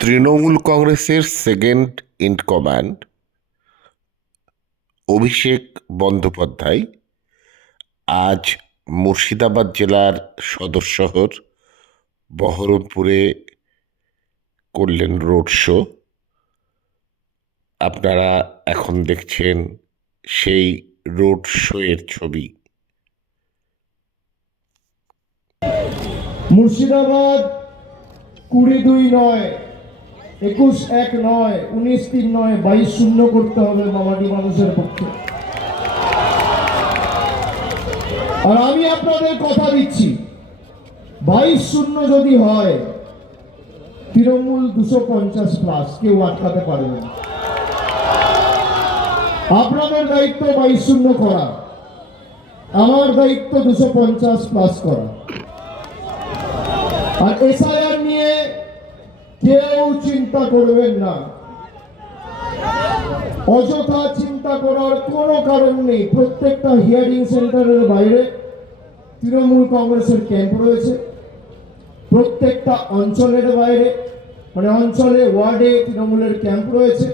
তৃণমূল কংগ্রেসের second in command Abhishek Bandyopadhyay আজ মুর্শিদাবাদ জেলার সদর শহর বহরমপুরে করলেন রোড শো। আপনারা এখন দেখছেন সেই রোড শো এর ছবি। মুর্শিদাবাদ 22 নয়, 21-1 নয়, 19-3 নয়, 22-0 করতে হবে মামাটি মানুষের পক্ষে। আর আমি আপনাদের কথা দিচ্ছি, 22-0 যদি হয়, তৃণমূল 250+ কেউ আটকাতে পারবে না। আপনাদের দায়িত্ব 22-0 করা, আমার দায়িত্ব 250+ করা। আর এসআইআর নিয়ে কেউ চিন্তা করবেন না, অযথা চিন্তা করার কোনো কারণ নেই। প্রত্যেকটা হিয়ারিং সেন্টারের বাইরে তৃণমূল কংগ্রেসের ক্যাম্প রয়েছে, প্রত্যেকটা অঞ্চলের বাইরে মানে অঞ্চলে ওয়ার্ডে তৃণমূলের ক্যাম্প রয়েছে।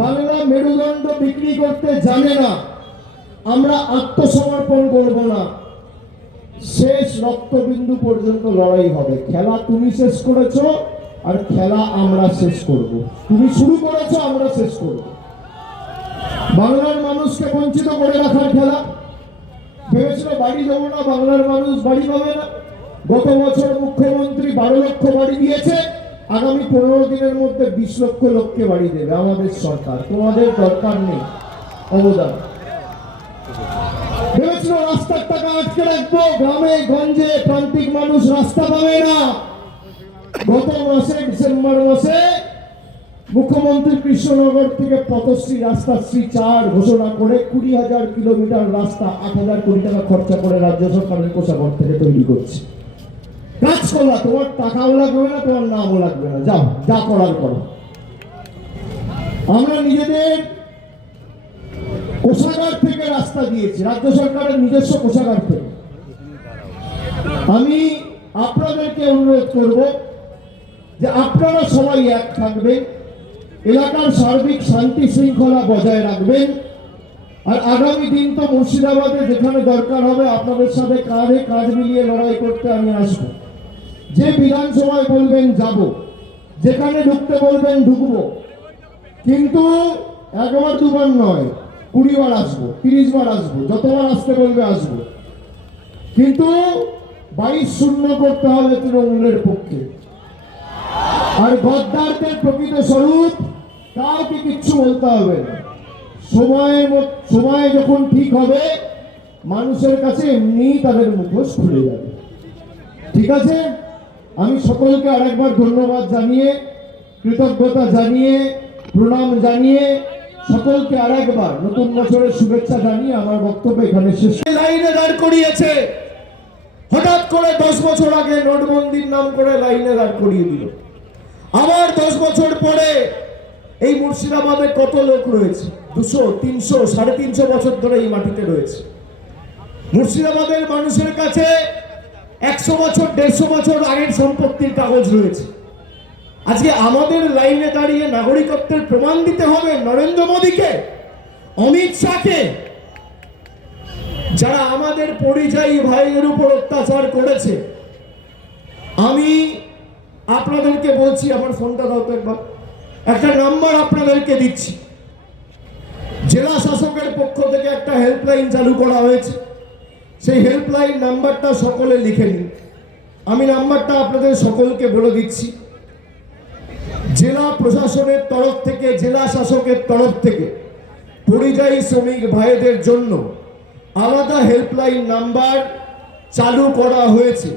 বাংলা মেরুদণ্ড বিক্রি করতে জানে না, আমরা আত্মসমর্পণ করব না, শেষ রক্তবিন্দু পর্যন্ত লড়াই হবে। খেলা তুমি শেষ করেছো আর খেলা আমরা শেষ করব। তুমি শুরু করেছো, আমরা শেষ করব। বাংলার মানুষকে বঞ্চিত করে রাখার খেলা। ভেবেছিল বাড়ি দেবো না, বাংলার মানুষ বাড়ি পাবে না। গত বছর মুখ্যমন্ত্রী 12 লক্ষ বাড়ি দিয়েছে, আগামী 15 দিনের মধ্যে 20 লক্ষ লোককে বাড়ি দেবে আমাদের সরকার। তোমাদের দরকার নেই অবদান। ভেবেছিল রাস্তার টাকা আটকে রাখবো, গ্রামে গঞ্জে প্রান্তিক মানুষ রাস্তা পাবে না। গত মাসে ডিসেম্বর মাসে মুখ্যমন্ত্রী কৃষ্ণনগর থেকে পথশ্রী রাস্তা শ্রী 4 ঘোষণা করে 20,000 কিলোমিটার রাস্তা 8,000 কোটি টাকা খরচা করে রাজ্য সরকারের কোষাগার থেকে তৈরি করছে। কাজ করলা, তোমার টাকাও লাগবে না, তোমার নামও লাগবে না, যাও যা করার করো। আমরা নিজেদের কোষাগার থেকে রাস্তা দিয়েছি, রাজ্য সরকারের নিজস্ব কোষাগার থেকে। আমি আপনাদেরকে অনুরোধ করব যে আপনারা সবাই এক থাকবেন, এলাকার সার্বিক শান্তি শৃঙ্খলা বজায় রাখবেন। আর আগামী দিন তো মুর্শিদাবাদে যেখানে দরকার হবে আপনাদের সাথে কাঁধে কাঁধ মিলিয়ে লড়াই করতে আমি আসব। যে বিধানসভায় বলবেন যাব, যেখানে ঢুকতে বলবেন ঢুকবো, কিন্তু একবার দুবার নয়, 20 বার আসবো, 30 বার আসবো, যতবার আসতে বলবে আসবো। কিন্তু 22-0 করতে হবে তৃণমূলের পক্ষে। আর গদ্দারদের প্রকৃত স্বরূপ কাউকে কিচ্ছু বলতে হবে না। সময় যখন ঠিক হবে মানুষের কাছে এমনি তাদের মুখোশ খুলে যাবে। ঠিক আছে, আমি সকলকে আরেকবার ধন্যবাদ জানিয়ে, কৃতজ্ঞতা জানিয়ে, প্রণাম জানিয়ে, সকলকে আরেকবার নতুন বছরের শুভেচ্ছা জানিয়ে আমার বক্তব্য এখানে শেষ। লাইনে দাঁড় করিয়েছে, হঠাৎ করে 10 বছর আগে নোটবন্দির নাম করে লাইনে দাঁড় করিয়ে দিল। আবার 10 বছর পরে এই মুর্শিদাবাদে কত লোক রয়েছে? 200, 300, 350 বছর ধরে এই মাটিতে রয়েছে। মুর্শিদাবাদের মানুষের কাছে 100 বছর 150 বছর আগের সম্পত্তির কাগজ রয়েছে। আজকে আমাদের লাইনে দাঁড়িয়ে নাগরিকত্বের প্রমাণ দিতে হবে নরেন্দ্র মোদীকে, অমিত শাহকে, যারা আমাদের পরিযায়ী ভাইয়ের উপর অত্যাচার করেছে। আমি আপনাদেরকে বলছি, আমার ফোনটা দাও তো একবার, একটা নাম্বার আপনাদেরকে দিচ্ছি। জেলা শাসকের পক্ষ থেকে একটা হেল্পলাইন চালু করা হয়েছে, সেই হেল্পলাইন নাম্বারটা সকলে লিখে নিন। আমি নাম্বারটা আপনাদের সকলকে বলে দিচ্ছি। জেলা প্রশাসনের তরফ থেকে, জেলা শাসকের তরফ থেকে পরিযায়ী শ্রমিক ভাইদের জন্য আলাদা হেল্পলাইন নাম্বার চালু করা হয়েছে।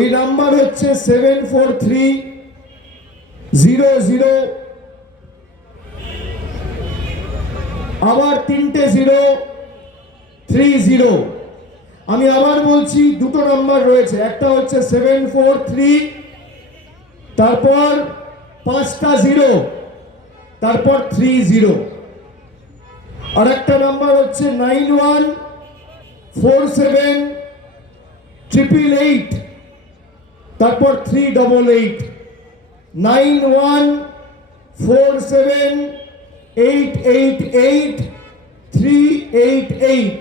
এই নাম্বার হচ্ছে 74300, আবার 3টে 030। আমি আবার বলছি, দুটো নাম্বার রয়েছে, একটা হচ্ছে 743, তারপর 5টা 0, তারপর 30। আর একটা নাম্বার হচ্ছে 91478888। তারপর 3889147888388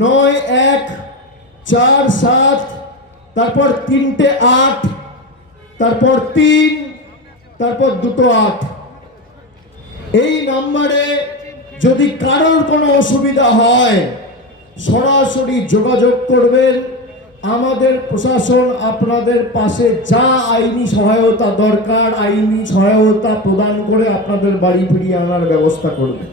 9147, তারপর 3টে 8, তারপর 3, তারপর 2টো 8। এই নাম্বারে যদি কারোর কোনো অসুবিধা হয় সরাসরি যোগাযোগ করবেন। আমাদের প্রশাসন আপনাদের পাশে যা আইনি সহায়তা দরকার আইনি সহায়তা প্রদান করে আপনাদের বাড়ি ফিরিয়ে আনার ব্যবস্থা করবে।